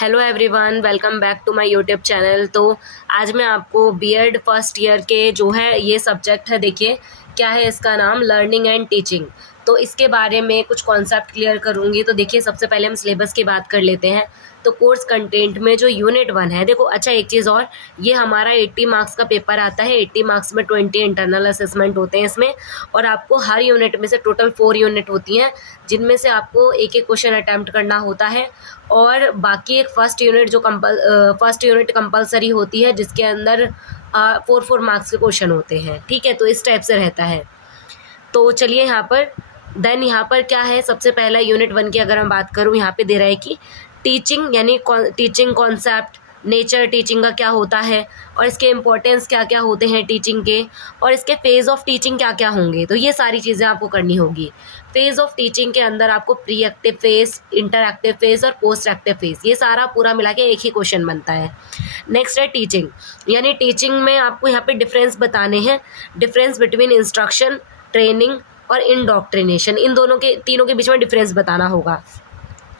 Hello everyone, welcome back to my YouTube channel. तो आज मैं आपको बीएड फर्स्ट ईयर के जो है ये सब्जेक्ट है, देखिए क्या है इसका नाम, लर्निंग एंड टीचिंग। तो इसके बारे में कुछ कॉन्सेप्ट क्लियर करूँगी। तो देखिए सबसे पहले हम सिलेबस की बात कर लेते हैं। तो कोर्स कंटेंट में जो यूनिट 1 है, देखो अच्छा एक चीज़ और, ये हमारा 80 मार्क्स का पेपर आता है। 80 मार्क्स में 20 इंटरनल असेसमेंट होते हैं इसमें, और आपको हर यूनिट में से टोटल 4 यूनिट होती हैं, जिनमें से आपको एक एक क्वेश्चन अटैम्प्ट करना होता है। और बाकी एक फर्स्ट यूनिट कंपलसरी होती है, जिसके अंदर 4 मार्क्स के क्वेश्चन होते हैं। ठीक है, तो इस टाइप से रहता है। तो चलिए यहाँ पर क्या है, सबसे पहला यूनिट 1 की अगर मैं बात करूँ, यहाँ पे दे रहा है कि टीचिंग यानी टीचिंग कॉन्सेप्ट, नेचर टीचिंग का क्या होता है, और इसके इम्पोर्टेंस क्या क्या होते हैं टीचिंग के, और इसके फेज़ ऑफ टीचिंग क्या क्या होंगे। तो ये सारी चीज़ें आपको करनी होगी। फेज़ ऑफ टीचिंग के अंदर आपको pre active phase, interactive phase और पोस्ट एक्टिव फेज़, ये सारा पूरा मिला के एक ही क्वेश्चन बनता है। नेक्स्ट है टीचिंग, यानी टीचिंग में आपको यहाँ पे डिफरेंस बताने हैं, डिफरेंस बिटवीन इंस्ट्रक्शन, ट्रेनिंग और इंडोक्ट्रिनेशन, इन तीनों के बीच में डिफरेंस बताना होगा।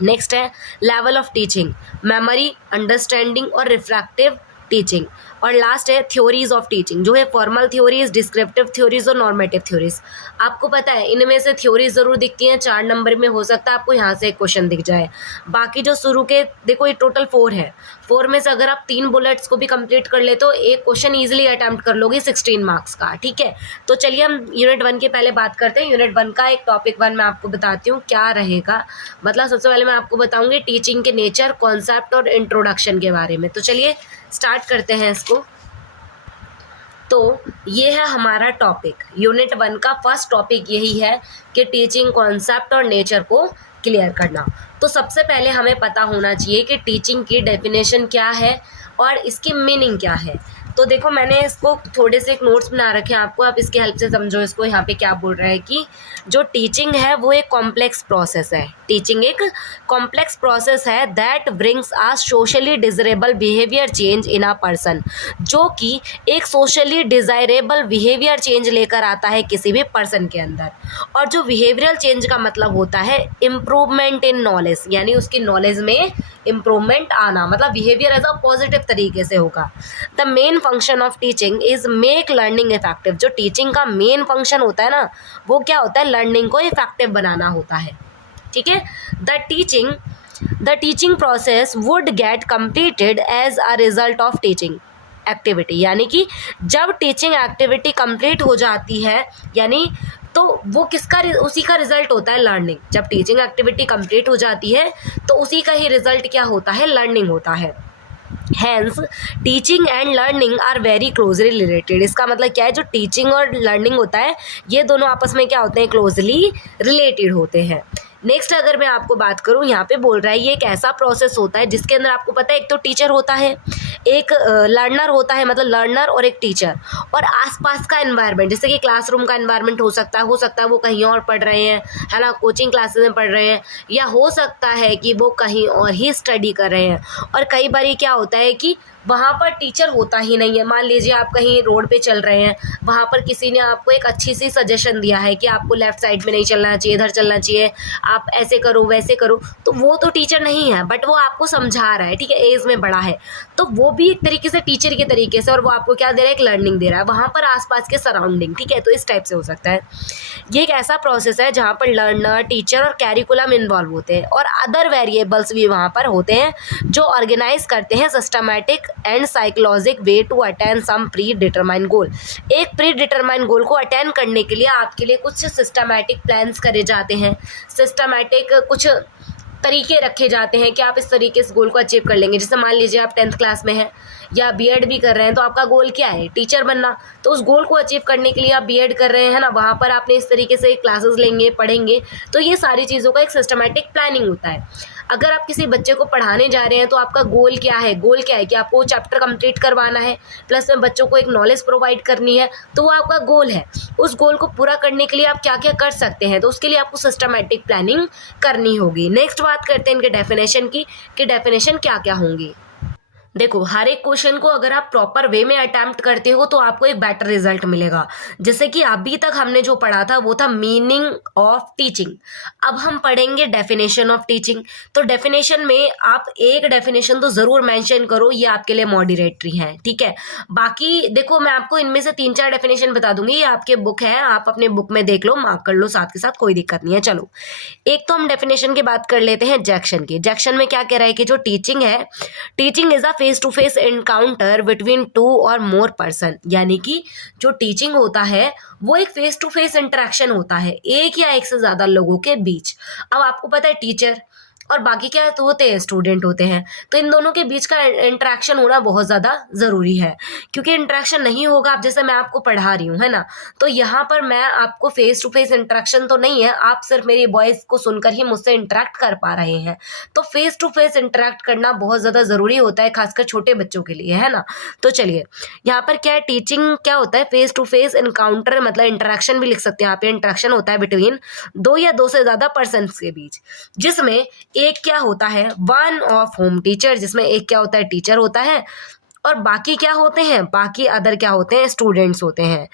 नेक्स्ट है level of teaching, memory, understanding और रिफ्रैक्टिव टीचिंग। और लास्ट है थ्योरीज ऑफ टीचिंग, जो है फॉर्मल थ्योरीज, डिस्क्रिप्टिव थ्योरीज और नॉर्मेटिव थ्योरीज। आपको पता है इनमें से थ्योरीज ज़रूर दिखती हैं, 4 नंबर में हो सकता है आपको यहाँ से एक क्वेश्चन दिख जाए। बाकी जो शुरू के देखो ये टोटल 4 है, 4 में से अगर आप 3 बुलेट्स को भी कंप्लीट कर ले तो एक क्वेश्चन ईजिली अटैम्प्ट कर लोगे 16 मार्क्स का। ठीक है, तो चलिए हम यूनिट 1 के पहले बात करते हैं। यूनिट 1 का एक टॉपिक 1 मैं आपको बताती हूँ क्या रहेगा। मतलब सबसे पहले मैं आपको बताऊँगी टीचिंग के नेचर, कॉन्सेप्ट और इंट्रोडक्शन के बारे में। तो चलिए स्टार्ट करते हैं इसको। तो ये है हमारा टॉपिक, यूनिट 1 का फर्स्ट टॉपिक यही है कि टीचिंग कॉन्सेप्ट और नेचर को क्लियर करना। तो सबसे पहले हमें पता होना चाहिए कि टीचिंग की डेफिनेशन क्या है और इसकी मीनिंग क्या है। तो देखो मैंने इसको थोड़े से एक नोट्स बना रखे हैं आपको, आप इसके हेल्प से समझो इसको। यहाँ पे क्या बोल रहा है कि जो टीचिंग है वो एक कॉम्प्लेक्स प्रोसेस है। टीचिंग एक कॉम्प्लेक्स प्रोसेस है that brings a socially desirable behaviour change in a person, जो कि एक सोशली डिज़ायरेबल बिहेवियर चेंज लेकर आता है किसी भी पर्सन के अंदर। और जो बिहेवियरल चेंज का मतलब होता है इम्प्रूवमेंट इन नॉलेज, यानी उसकी नॉलेज में इम्प्रूवमेंट आना, मतलब बिहेवियर एज अ पॉजिटिव तरीके से होगा। The main function of teaching is make learning effective. जो टीचिंग का मेन फंक्शन होता है ना, वो क्या होता है, लर्निंग को इफेक्टिव बनाना होता है। ठीक है, the teaching process would get completed as a result of teaching activity, यानी कि जब टीचिंग एक्टिविटी कंप्लीट हो जाती है, यानी तो वो उसी का रिजल्ट होता है लर्निंग। जब टीचिंग एक्टिविटी कंप्लीट हो जाती है तो उसी का ही रिजल्ट क्या होता है, लर्निंग होता है। Hence teaching and learning are very closely related. इसका मतलब क्या है, जो टीचिंग और लर्निंग होता है ये दोनों आपस में क्या होते हैं, क्लोजली रिलेटेड होते हैं। नेक्स्ट अगर मैं आपको बात करूं, यहाँ पे बोल रहा है ये एक ऐसा प्रोसेस होता है जिसके अंदर आपको पता है एक तो टीचर होता है, एक लर्नर होता है, मतलब लर्नर और एक टीचर, और आसपास का एनवायरनमेंट, जैसे कि क्लासरूम का एनवायरनमेंट हो सकता है वो कहीं और पढ़ रहे हैं, है ना, कोचिंग क्लासेस में पढ़ रहे हैं, या हो सकता है कि वो कहीं और ही स्टडी कर रहे हैं। और कई बार क्या होता है कि वहाँ पर टीचर होता ही नहीं है। मान लीजिए आप कहीं रोड पे चल रहे हैं, वहाँ पर किसी ने आपको एक अच्छी सी सजेशन दिया है कि आपको लेफ़्ट साइड में नहीं चलना चाहिए, इधर चलना चाहिए, आप ऐसे करो वैसे करो। तो वो तो टीचर नहीं है, बट वो आपको समझा रहा है, ठीक है, एज में बड़ा है, तो वो भी एक तरीके से टीचर के तरीके से, और वो आपको क्या दे रहा है, एक लर्निंग दे रहा है वहाँ पर आसपास के सराउंडिंग। ठीक है, तो इस टाइप से हो सकता है। ये एक ऐसा प्रोसेस है जहाँ पर लर्नर, टीचर और कैरिकुलम इन्वॉल्व होते हैं, और अदर वेरिएबल्स भी वहाँ पर होते हैं जो ऑर्गेनाइज करते हैं systematic and psychologic way to attain some predetermine goal. एक प्री डिटरमाइन गोल को अटेन करने के लिए आपके लिए कुछ सिस्टमैटिक प्लान्स करे जाते हैं, सिस्टमैटिक कुछ तरीके रखे जाते हैं कि आप इस तरीके से गोल को अचीव कर लेंगे। जैसे मान लीजिए आप 10th क्लास में हैं या बीएड भी कर रहे हैं, तो आपका गोल क्या है, टीचर बनना। तो उस गोल को अचीव करने के लिए आप बीएड कर रहे हैं ना, वहाँ पर आपने इस तरीके से क्लासेस लेंगे, पढ़ेंगे। तो ये सारी चीज़ों का एक सिस्टमैटिक प्लानिंग होता है। अगर आप किसी बच्चे को पढ़ाने जा रहे हैं तो आपका गोल क्या है, गोल क्या है कि आपको चैप्टर कंप्लीट करवाना है, प्लस में बच्चों को एक नॉलेज प्रोवाइड करनी है, तो वो आपका गोल है। उस गोल को पूरा करने के लिए आप क्या क्या कर सकते हैं, तो उसके लिए आपको सिस्टमैटिक प्लानिंग करनी होगी। नेक्स्ट बात करते हैं इनके डेफिनेशन की, कि डेफिनेशन क्या क्या होंगी। देखो, हर एक क्वेश्चन को अगर आप प्रॉपर वे में अटेम्प्ट करते हो तो आपको एक बेटर रिजल्ट मिलेगा। जैसे कि अभी तक हमने जो पढ़ा था वो था मीनिंग ऑफ टीचिंग। अब हम पढ़ेंगे डेफिनेशन ऑफ टीचिंग। तो डेफिनेशन में आप एक डेफिनेशन तो जरूर मेंशन करो, ये आपके लिए मॉडरेटरी है, ठीक है। बाकी देखो, मैं आपको इनमें से 3-4 डेफिनेशन बता दूंगी, ये आपके बुक है, आप अपने बुक में देख लो, मार्क कर लो साथ के साथ, कोई दिक्कत नहीं है। चलो, एक तो हम डेफिनेशन की बात कर लेते हैं जैक्सन की। जैक्सन में क्या कह रहा है कि जो टीचिंग है, teaching is a face to face encounter between 2 और मोर पर्सन। यानी कि जो टीचिंग होता है वो एक फेस टू फेस इंटरेक्शन होता है एक या एक से ज्यादा लोगों के बीच। अब आपको पता है टीचर और बाकी क्या तो होते हैं, स्टूडेंट होते हैं, तो इन दोनों के बीच का इंटरेक्शन होना बहुत ज़्यादा ज़रूरी है। क्योंकि इंटरेक्शन नहीं होगा, अब जैसे मैं आपको पढ़ा रही हूँ, है ना, तो यहाँ पर मैं आपको फेस टू फेस इंटरेक्शन तो नहीं है, आप सिर्फ मेरी वॉइस को सुनकर ही मुझसे इंटरेक्ट कर पा रहे हैं। तो फेस टू फेस इंटरेक्ट करना बहुत ज़्यादा ज़रूरी होता है, खासकर छोटे बच्चों के लिए, है ना। तो चलिए, यहाँ पर क्या है, टीचिंग क्या होता है, फेस टू फेस इनकाउंटर, मतलब इंटरेक्शन भी लिख सकते हैं, यहाँ पे इंटरेक्शन होता है बिटवीन 2 या 2 से ज़्यादा पर्सन के बीच, जिसमें एक क्या होता है, वन ऑफ होम टीचर, जिसमें एक क्या होता है, टीचर होता है, और बाकी क्या होते हैं, बाकी अदर क्या होते हैं, स्टूडेंट्स होते हैं,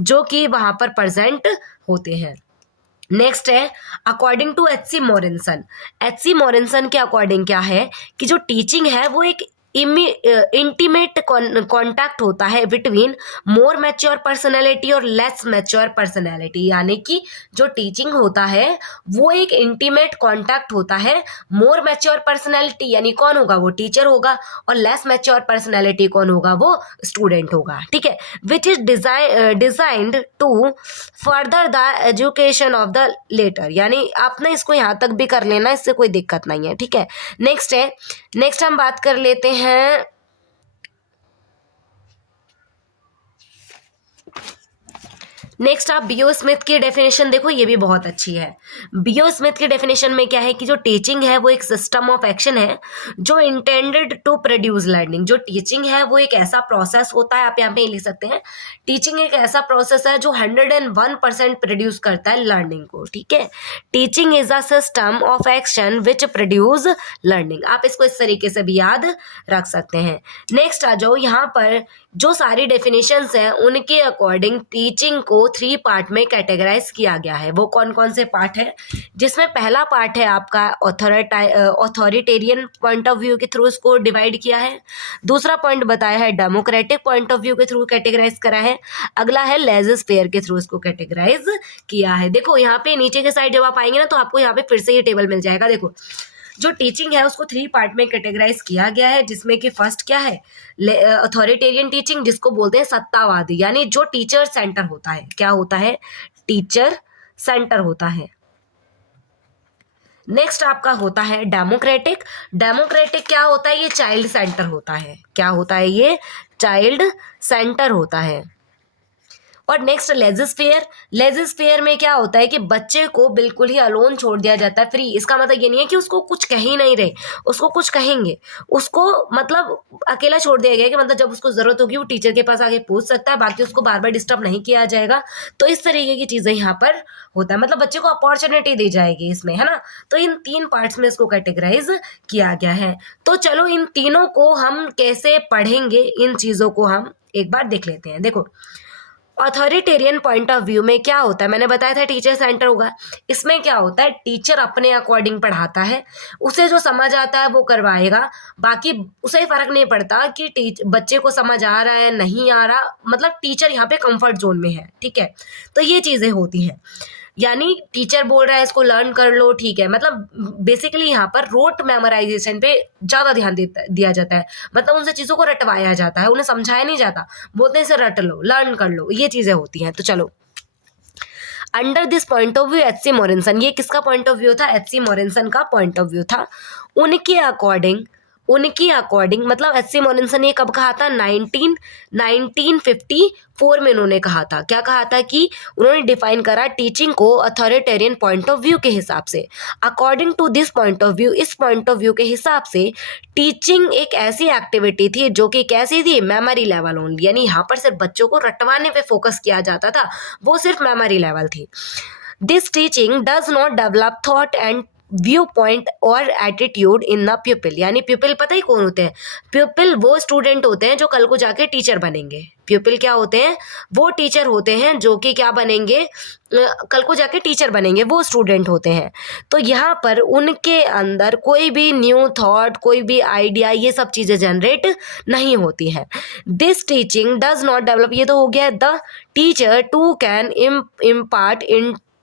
जो कि वहां पर प्रेजेंट होते हैं। नेक्स्ट है अकॉर्डिंग टू एच.सी. मॉरिसन। एच.सी. मॉरिसन के अकॉर्डिंग क्या है कि जो टीचिंग है वो एक इंटीमेट कॉन्टैक्ट होता है बिटवीन मोर मैच्योर पर्सनैलिटी और लेस मैच्योर पर्सनैलिटी। यानी कि जो टीचिंग होता है वो एक इंटीमेट कॉन्टैक्ट होता है मोर मैच्योर पर्सनैलिटी, यानी कौन होगा, वो टीचर होगा, और लेस मैच्योर पर्सनैलिटी कौन होगा, वो स्टूडेंट होगा, ठीक है। Which is designed to further the education of the latter. यानी आपने इसको यहाँ तक भी कर लेना, इससे कोई दिक्कत नहीं है, ठीक है। नेक्स्ट हम बात कर लेते हैं नेक्स्ट आप बीओ स्मिथ की डेफिनेशन देखो, ये भी बहुत अच्छी है। बीओ स्मिथ की डेफिनेशन में क्या है कि जो टीचिंग है वो एक सिस्टम ऑफ एक्शन है जो इंटेंडेड टू प्रोड्यूस लर्निंग। जो टीचिंग है वो एक ऐसा प्रोसेस होता है, आप यहाँ पे लिख सकते हैं, टीचिंग एक ऐसा प्रोसेस है जो 101% प्रोड्यूस करता है लर्निंग को, ठीक है। Teaching is a system of action which produce learning. आप इसको इस तरीके से भी याद रख सकते हैं। नेक्स्ट आ जाओ, यहाँ पर जो सारी डेफिनेशंस हैं उनके अकॉर्डिंग टीचिंग को 3 पार्ट में कैटेगराइज किया गया है। वो कौन कौन से पार्ट है, जिसमें पहला पार्ट है आपका ऑथोरिटेरियन पॉइंट ऑफ व्यू के थ्रू इसको डिवाइड किया है। दूसरा पॉइंट बताया है डेमोक्रेटिक पॉइंट ऑफ व्यू के थ्रू कैटेगराइज करा है। अगला है लेजर फेयर के थ्रू इसको कैटेगराइज किया है। देखो यहाँ पे नीचे के साइड जब आप आएंगे ना तो आपको यहाँ पे फिर से ये टेबल मिल जाएगा। देखो, जो टीचिंग है उसको 3 पार्ट में कैटेगराइज किया गया है, जिसमें कि फर्स्ट क्या है, अथॉरिटेरियन टीचिंग, जिसको बोलते हैं सत्तावादी, यानी जो टीचर सेंटर होता है। क्या होता है, टीचर सेंटर होता है। नेक्स्ट आपका होता है डेमोक्रेटिक। डेमोक्रेटिक क्या होता है, ये चाइल्ड सेंटर होता है। क्या होता है, ये चाइल्ड सेंटर होता है। और नेक्स्ट लेजिस्फेयर। लेजिस्फेयर में क्या होता है कि बच्चे को बिल्कुल ही अलोन छोड़ दिया जाता है, फ्री। इसका मतलब ये नहीं है कि उसको कुछ कह ही नहीं रहे, उसको कुछ कहेंगे, उसको मतलब अकेला छोड़ दिया गया है कि मतलब जब उसको जरूरत होगी वो टीचर के पास आके पूछ सकता है, बाकी उसको बार बार डिस्टर्ब नहीं किया जाएगा। तो इस तरीके की चीजें यहाँ पर होता है, मतलब बच्चे को अपॉर्चुनिटी दी जाएगी इसमें, है ना। तो इन 3 पार्ट्स में इसको कैटेगराइज किया गया है। तो चलो इन तीनों को हम कैसे पढ़ेंगे, इन चीजों को हम एक बार देख लेते हैं। देखो, अथॉरिटेरियन पॉइंट ऑफ व्यू में क्या होता है, मैंने बताया था टीचर सेंटर होगा। इसमें क्या होता है, टीचर अपने अकॉर्डिंग पढ़ाता है, उसे जो समझ आता है वो करवाएगा, बाकी उसे फर्क नहीं पड़ता कि बच्चे को समझ आ रहा है नहीं आ रहा, मतलब टीचर यहाँ पे कंफर्ट जोन में है, ठीक है। तो ये चीजें होती हैं, यानी टीचर बोल रहा है इसको लर्न कर लो, ठीक है। मतलब बेसिकली यहाँ पर रोट मेमोराइजेशन पे ज़्यादा ध्यान दिया जाता है, मतलब उनसे चीज़ों को रटवाया जाता है, उन्हें समझाया नहीं जाता, बोलते हैं इसे रट लो, लर्न कर लो, ये चीज़ें होती हैं। तो चलो, under this point of view H C. Morrison, ये किसका पॉइंट ऑफ व्यू था, एच.सी. मॉरिसन का पॉइंट ऑफ व्यू था। उनके अकॉर्डिंग मतलब एच.सी. मॉरिसन ने कब कहा था, 1954 में उन्होंने कहा था। क्या कहा था कि उन्होंने डिफाइन करा टीचिंग को अथॉरिटेरियन पॉइंट ऑफ व्यू के हिसाब से। According to this point of view, इस पॉइंट ऑफ व्यू के हिसाब से टीचिंग एक ऐसी एक्टिविटी थी जो कि कैसी थी, मेमोरी लेवल ओनली, यानी यहाँ पर सिर्फ बच्चों को रटवाने पे फोकस किया जाता था, वो सिर्फ मेमोरी लेवल थी। This teaching does not develop thought and view point और एटीट्यूड इन द प्यूपिल। यानी प्यूपिल पता ही कौन होते हैं? प्यूपिल वो स्टूडेंट होते हैं जो कल को जाके टीचर बनेंगे। प्यूपिल क्या होते हैं? वो टीचर होते हैं जो कि क्या बनेंगे, कल को जाके टीचर बनेंगे, वो स्टूडेंट होते हैं। तो यहाँ पर उनके अंदर कोई भी न्यू थॉट, कोई भी आइडिया, ये सब चीज़ें जनरेट नहीं होती हैं। This teaching does not develop, ये तो हो गया the teacher too can impart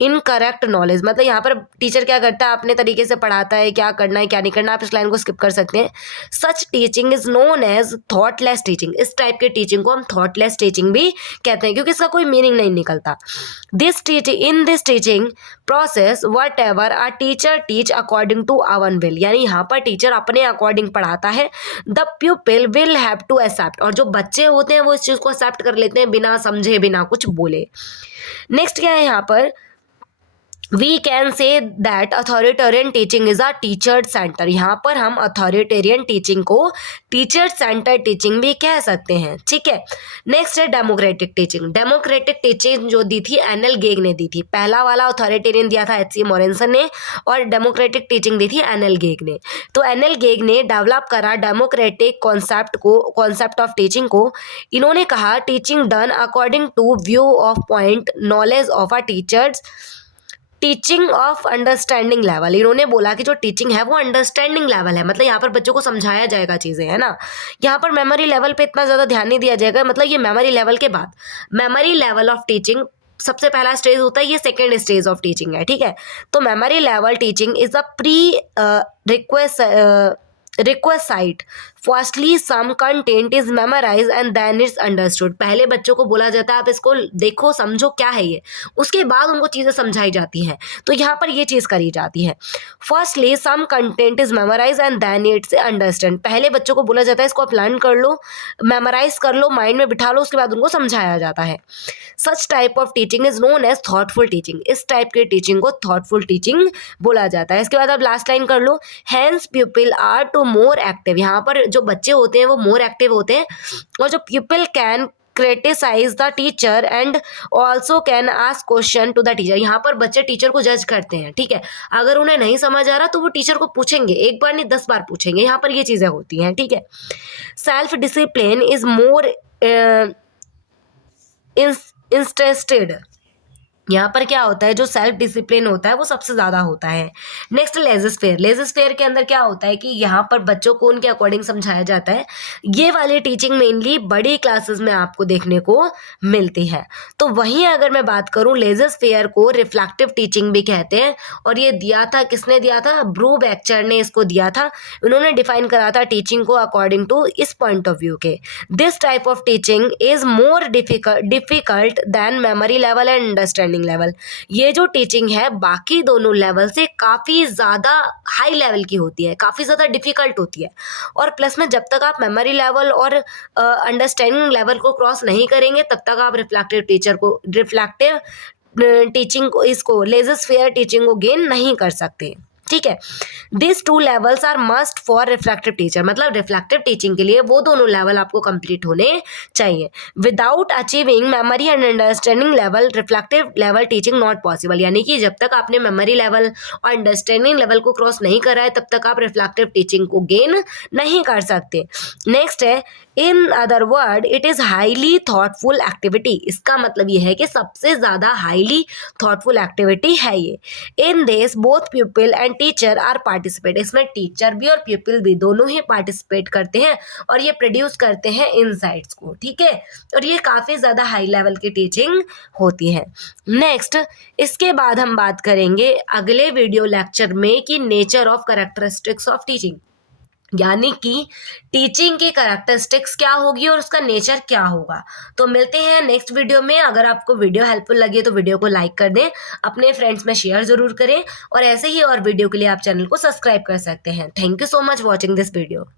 incorrect knowledge. मतलब यहाँ पर टीचर क्या करता है, अपने तरीके से पढ़ाता है, क्या करना है क्या नहीं करना, आप इस लाइन को स्किप कर सकते हैं। Such teaching is known as thoughtless teaching. इस टाइप के टीचिंग को हम थॉटलेस टीचिंग भी कहते हैं, क्योंकि इसका कोई मीनिंग नहीं निकलता। In this teaching process whatever a teacher teach according to our will. यानी यहाँ पर टीचर अपने अकॉर्डिंग पढ़ाता है। The pupil will have to accept, और जो बच्चे होते हैं वो इस चीज़ को एक्सेप्ट कर लेते हैं बिना समझे, बिना कुछ बोले। नेक्स्ट क्या है यहाँ पर, We can say that authoritarian teaching is a teacher center। यहाँ पर हम अथॉरिटेरियन टीचिंग को टीचर सेंटर टीचिंग भी कह सकते हैं, ठीक है। नेक्स्ट है डेमोक्रेटिक टीचिंग। डेमोक्रेटिक टीचिंग जो दी थी एनएल गेग ने दी थी। पहला वाला अथॉरिटेरियन दिया था एच.सी. मोरेनसन ने, और डेमोक्रेटिक टीचिंग दी थी एनएल गेग ने। तो एनएल गेग ने डेवलप करा डेमोक्रेटिक कॉन्सेप्ट ऑफ टीचिंग को। इन्होंने कहा teaching done according to view of point knowledge of a teachers, teaching of understanding level. इन्होंने बोला कि जो टीचिंग है वो अंडरस्टैंडिंग लेवल है, मतलब यहाँ पर बच्चों को समझाया जाएगा चीज़ें, है ना। यहाँ पर मेमोरी लेवल पे इतना ज़्यादा ध्यान नहीं दिया जाएगा, मतलब ये मेमोरी लेवल के बाद मेमोरी लेवल ऑफ टीचिंग सबसे पहला स्टेज होता है, ये सेकेंड स्टेज ऑफ टीचिंग है, ठीक है। तो memory level teaching is a prerequisite. Firstly some content is memorise and then it's understood. पहले बच्चों को बोला जाता है आप इसको देखो समझो क्या है ये, उसके बाद उनको चीज़ें समझाई जाती हैं। तो यहाँ पर ये चीज़ करी जाती है। Firstly some content is memorise and then it's understand. पहले बच्चों को बोला जाता है इसको आप लर्न कर लो, मेमोराइज कर लो, माइंड में बिठा लो, उसके बाद उनको समझाया जाता है। Such type of teaching is known as thoughtful teaching. इस टाइप की टीचिंग को थॉटफुल टीचिंग बोला जाता है। इसके बाद आप लास्ट लाइन कर लो, hence people are to more active. यहाँ पर जो बच्चे होते हैं वो मोर एक्टिव होते हैं, और जो people can criticise the teacher and also can ask question to the teacher. यहाँ पर बच्चे टीचर को जज करते हैं, ठीक है। अगर उन्हें नहीं समझ आ रहा तो वो टीचर को पूछेंगे, एक बार नहीं 10 बार पूछेंगे। यहाँ पर ये चीज़ें होती हैं, ठीक है। Self discipline is more interested. यहाँ पर क्या होता है, जो सेल्फ डिसिप्लिन होता है वो सबसे ज़्यादा होता है। नेक्स्ट लेजर फेयर के अंदर क्या होता है कि यहाँ पर बच्चों को उनके अकॉर्डिंग समझाया जाता है। ये वाली टीचिंग मेनली बड़ी क्लासेस में आपको देखने को मिलती है। तो वहीं अगर मैं बात करूँ, लेजर फेयर को रिफ्लेक्टिव टीचिंग भी कहते हैं, और ये दिया था किसने दिया था, ब्रू बैक्चर ने इसको दिया था। उन्होंने डिफाइन करा था टीचिंग को अकॉर्डिंग टू इस पॉइंट ऑफ व्यू के। This type of teaching is more difficult than memory level and understanding level. ये जो टीचिंग है बाकी दोनों लेवल से काफ़ी ज़्यादा हाई लेवल की होती है, काफ़ी ज़्यादा डिफिकल्ट होती है। और प्लस में जब तक आप मेमोरी लेवल और अंडरस्टैंडिंग लेवल को क्रॉस नहीं करेंगे तब तक आप रिफ्लेक्टिव टीचिंग को, इसको लेजर फेयर टीचिंग को गेन नहीं कर सकते, ठीक है। This 2 levels are must for reflective teacher. मतलब रिफ्लेक्टिव टीचिंग के लिए वो दोनों लेवल आपको कंप्लीट होने चाहिए। Without achieving memory and understanding level, reflective level teaching not possible. यानी कि जब तक आपने मेमोरी लेवल और अंडरस्टैंडिंग लेवल को क्रॉस नहीं करा है तब तक आप रिफ्लेक्टिव टीचिंग को गेन नहीं कर सकते। नेक्स्ट है, in other word it is highly thoughtful activity. इसका मतलब ये है कि सबसे ज़्यादा हाईली थॉटफुल एक्टिविटी है ये। In this both people and teacher are participate. इसमें टीचर भी और पीपल भी दोनों ही पार्टिसिपेट करते हैं और ये प्रोड्यूस करते हैं इनसाइट्स को, ठीक है। और ये काफ़ी ज़्यादा हाई लेवल की टीचिंग होती है। नेक्स्ट, इसके बाद हम बात करेंगे अगले वीडियो लेक्चर में कि nature of characteristics of teaching, यानी कि टीचिंग की कैरेक्टरिस्टिक्स क्या होगी और उसका नेचर क्या होगा। तो मिलते हैं नेक्स्ट वीडियो में। अगर आपको वीडियो हेल्पफुल लगे तो वीडियो को लाइक कर दें, अपने फ्रेंड्स में शेयर ज़रूर करें, और ऐसे ही और वीडियो के लिए आप चैनल को सब्सक्राइब कर सकते हैं। Thank you so much watching this video.